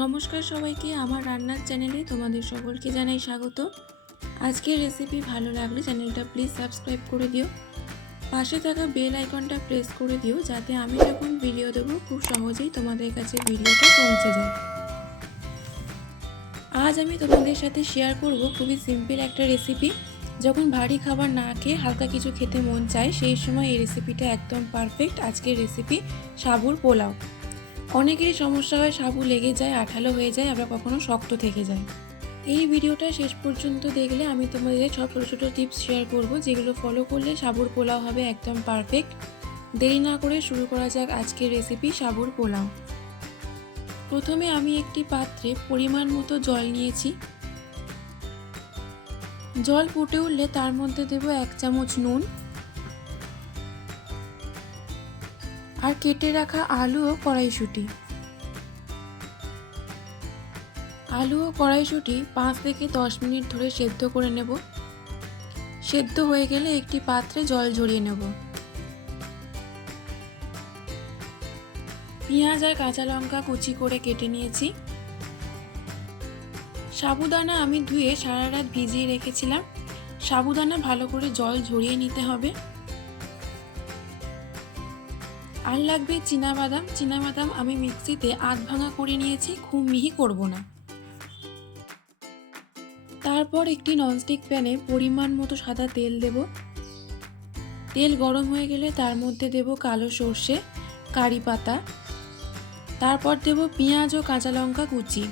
নমস্কার সবাইকে, আমার রান্নার চ্যানেলে তোমাদের সকলকে জানাই স্বাগত। আজকের রেসিপি ভালো লাগলে চ্যানেলটা প্লিজ সাবস্ক্রাইব করে দিও, পাশে থাকা বেল আইকনটা প্রেস করে দিও যাতে আমি যখন ভিডিও দেবো খুব সহজেই তোমাদের কাছে ভিডিওটা পৌঁছে যায়। আজ আমি তোমাদের সাথে শেয়ার করব খুবই সিম্পল একটা রেসিপি। যখন ভারী খাবার না খেয়ে হালকা কিছু খেতে মন চায় সেই সময় এই রেসিপিটা একদম পারফেক্ট। আজকের রেসিপি সাবুর পোলাও। অনেকেরই সমস্যা হয়, সাবু লেগে যায়, আঠালো হয়ে যায়, আবার কখনো শক্ত থেকে যায়। এই ভিডিওটা শেষ পর্যন্ত দেখলে আমি তোমাদের সব ছোটো ছোটো টিপস শেয়ার করব, যেগুলো ফলো করলে সাবুর পোলাও হবে একদম পারফেক্ট। দেরি না করে শুরু করা যাক আজকের রেসিপি সাবুর পোলাও। প্রথমে আমি একটি পাত্রে পরিমাণ মতো জল নিয়েছি। জল ফুটে উঠলে তার মধ্যে দেব 1 চামচ নুন আর কেটে রাখা আলু ও কড়াইশুঁটি। আলু ও কড়াইশুঁটি 5 থেকে 10 মিনিট ধরে সেদ্ধ করে নেব। সেদ্ধ হয়ে গেলে একটি পাত্রে জল ঝরিয়ে নেব। পেঁয়াজ আর কাঁচা লঙ্কা কুচি করে কেটে নিয়েছি। সাবুদানা আমি ধুয়ে সারা রাত ভিজিয়ে রেখেছিলাম। সাবুদানা ভালো করে জল ঝরিয়ে নিতে হবে। আর লাগবে চীনাবাদাম। চীনাবাদাম আমি মিক্সিতে আধ ভাঙা করে নিয়েছি, খুব মিহি করব না। তারপর একটি ননস্টিক প্যানে পরিমাণ মতো সাদা তেল দেব। তেল গরম হয়ে গেলে তার মধ্যে দেব কালো সর্ষে, কারি পাতা, তারপর দেব পেঁয়াজ ও কাঁচা লঙ্কা কুচি।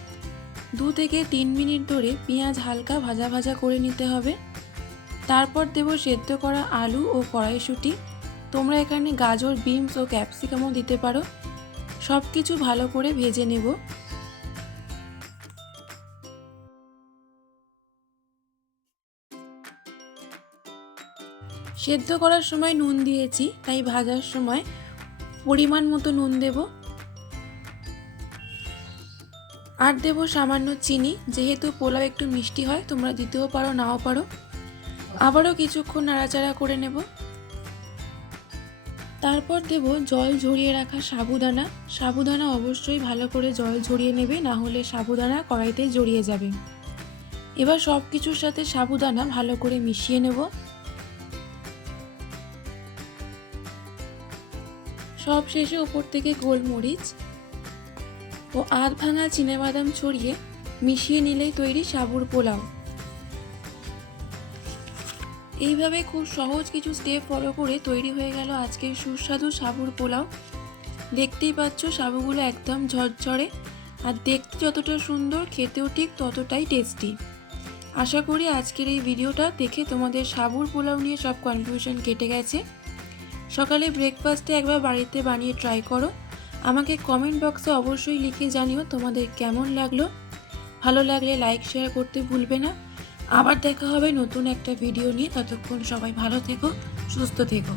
2 থেকে 3 মিনিট ধরে পেঁয়াজ হালকা ভাজা ভাজা করে নিতে হবে। তারপর দেব সেদ্ধ করা আলু ও কড়াইশুঁটি। তোমরা এখানে গাজর, বিনস ও ক্যাপসিকামও দিতে পারো। সব কিছু ভালো করে ভেজে নেব। সেদ্ধ করার সময় নুন দিয়েছি, তাই ভাজার সময় পরিমাণ মতো নুন দেব। আর দেব সামান্য চিনি। যেহেতু পোলাও একটু মিষ্টি হয়, তোমরা দিতেও পারো, নাও পারো। আবারও কিছুক্ষণ নাড়াচাড়া করে নেব। তারপর দেব জল ঝরিয়ে রাখা সাবুদানা। সাবুদানা অবশ্যই ভালো করে জল ঝরিয়ে নেবে, না হলে সাবুদানা কড়াইতে জড়িয়ে যাবে। এবার সব কিছুর সাথে সাবুদানা ভালো করে মিশিয়ে নেব। সব শেষে উপর থেকে গোলমরিচ ও আধ ভাঙা চীনাবাদাম ছড়িয়ে মিশিয়ে নিলেই তৈরি সাবুর পোলাও। এইভাবে খুব সহজ কিছু স্টেপ ফলো করে তৈরি হয়ে গেল আজকের সুস্বাদু সাবুর পোলাও। দেখতেই পাচ্ছ সাবুগুলো একদম ঝরঝরে, আর দেখতে যতটা সুন্দর খেতেও ঠিক ততটাই টেস্টি। আশা করি আজকের এই ভিডিওটা দেখে তোমাদের সাবুর পোলাও নিয়ে সব কনফিউশন কেটে গেছে। সকালে ব্রেকফাস্টে একবার বাড়িতে বানিয়ে ট্রাই করো। আমাকে কমেন্ট বক্সে অবশ্যই লিখে জানিও তোমাদের কেমন লাগলো। ভালো লাগলে লাইক শেয়ার করতে ভুলবে না। আবার দেখা হবে নতুন একটা ভিডিও নিয়ে। ততক্ষণ সবাই ভালো থেকো, সুস্থ থেকো।